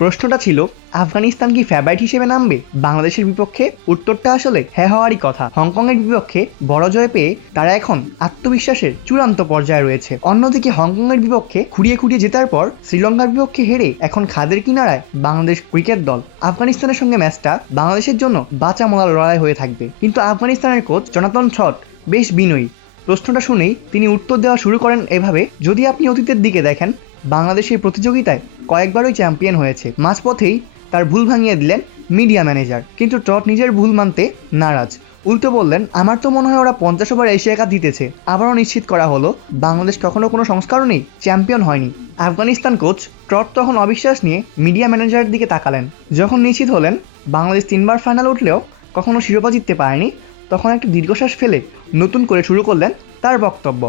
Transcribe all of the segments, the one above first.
প্রশ্নটা ছিল আফগানিস্তান কি ফেভারিট হিসেবে নামবে বাংলাদেশের বিপক্ষে? উত্তরটা আসলে হ্যাঁ হওয়ারই কথা। হংকংয়ের বিপক্ষে বড় জয় পেয়ে তারা এখন আত্মবিশ্বাসের চূড়ান্ত পর্যায়ে রয়েছে। অন্যদিকে হংকংয়ের বিপক্ষে খুঁড়িয়ে খুঁড়িয়ে জেতার পর শ্রীলঙ্কার বিপক্ষে হেরে এখন খাদের কিনারায় বাংলাদেশ ক্রিকেট দল। আফগানিস্তানের সঙ্গে ম্যাচটা বাংলাদেশের জন্য বাঁচা মরার লড়াই হয়ে থাকবে। কিন্তু আফগানিস্তানের কোচ জোনাথন ট্রট বেশ বিনয়ী। প্রশ্নটা শুনেই তিনি উত্তর দেওয়া শুরু করেন এভাবে, যদি আপনি অতীতের দিকে দেখেন, বাংলাদেশ এই প্রতিযোগিতায় কয়েকবারই চ্যাম্পিয়ন হয়েছে। মাঝপথেই তার ভুল ভাঙিয়ে দিলেন মিডিয়া ম্যানেজার। কিন্তু ট্রট নিজের ভুল মানতে নারাজ। উল্টো বললেন, আমার তো মনে হয় ওরা 50 ওভার এশিয়া কাপ জিতেছে। আবারও নিশ্চিত করা হলো বাংলাদেশ কখনো কোনো সংস্করণেই চ্যাম্পিয়ন হয়নি। আফগানিস্তান কোচ ট্রট তখন অবিশ্বাস নিয়ে মিডিয়া ম্যানেজারের দিকে তাকালেন। যখন নিশ্চিত হলেন বাংলাদেশ 3বার ফাইনাল উঠলেও কখনো শিরোপা জিততে পারেনি, তখন একটা দীর্ঘশ্বাস ফেলে নতুন করে শুরু করলেন তার বক্তব্য।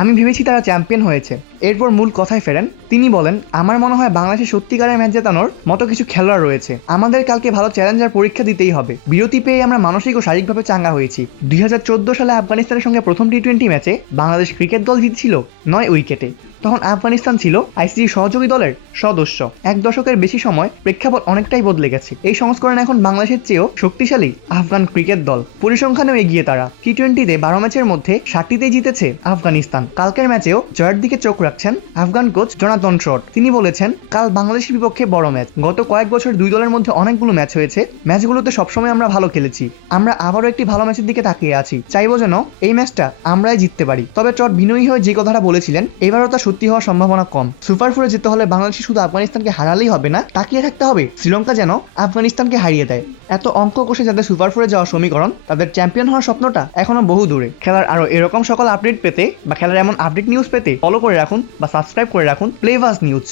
আমি ভেবেছি তারা চ্যাম্পিয়ন হয়েছে। এরপর মূল কথায় ফেরেন। তিনি বলেন, আমার মনে হয় বাংলাদেশের সত্যিকারের ম্যাচ জেতানোর মতো কিছু খেলোয়াড় রয়েছে। আমাদের কালকে ভালো চ্যালেঞ্জার পরীক্ষা দিতেই হবে। বিরতি পেয়ে আমরা মানসিক ও শারীরিকভাবে চাঙ্গা হয়েছি। 2014 সালে আফগানিস্তানের সঙ্গে প্রথম টি-20 ম্যাচে বাংলাদেশ ক্রিকেট দল জিতছিল 9 উইকেটে। তখন আফগানিস্তান ছিল আইসিসি সহযোগী দলের সদস্য। 1 দশকের বেশি সময় প্রেক্ষাপট অনেকটাই বদলে গেছে। এই সংস্করণে এখন বাংলাদেশের চেয়েও শক্তিশালী আফগান ক্রিকেট দল। পরিসংখ্যানেও এগিয়ে তারা। টি-20তে 12 ম্যাচের মধ্যে 7টিতেই জিতেছে আফগানিস্তান। কালকের ম্যাচেও জয়ের দিকে চোখ রাখছেন আফগান কোচ জোনাথন ট্রট। তিনি বলেছেন, কাল বাংলাদেশের বিপক্ষে বড় ম্যাচ। গত কয়েক বছর দুই দলের মধ্যে অনেকগুলো ম্যাচ হয়েছে। ম্যাচগুলোতে সবসময় আমরা ভালো খেলেছি। আমরা আবারও একটি ভালো ম্যাচের দিকে তাকিয়ে আছি। চাইবো যেন এই ম্যাচটা আমরাই জিততে পারি। তবে ট্রট বিনয়ী হয়ে যে কথাটা বলেছিলেন, এবারও তা সত্যি হওয়ার সম্ভাবনা কম। সুপার ফোরে যেতে হলে বাংলাদেশ শুধু আফগানিস্তানকে হারালেই হবে না, তাকিয়ে থাকতে হবে শ্রীলঙ্কা যেন আফগানিস্তানকে হারিয়ে দেয়। এত অঙ্ক কষে যাদের সুপার ফোরে যাওয়ার সমীকরণ, তাদের চ্যাম্পিয়ন হওয়ার স্বপ্নটা এখনো বহু দূরে। খেলার আরো এরকম সকল আপডেট পেতে বা খেলার এমন আপডেট নিউজ পেতে ফলো করে রাখুন বা সাবস্ক্রাইব করে রাখুন প্লেভাস নিউজ।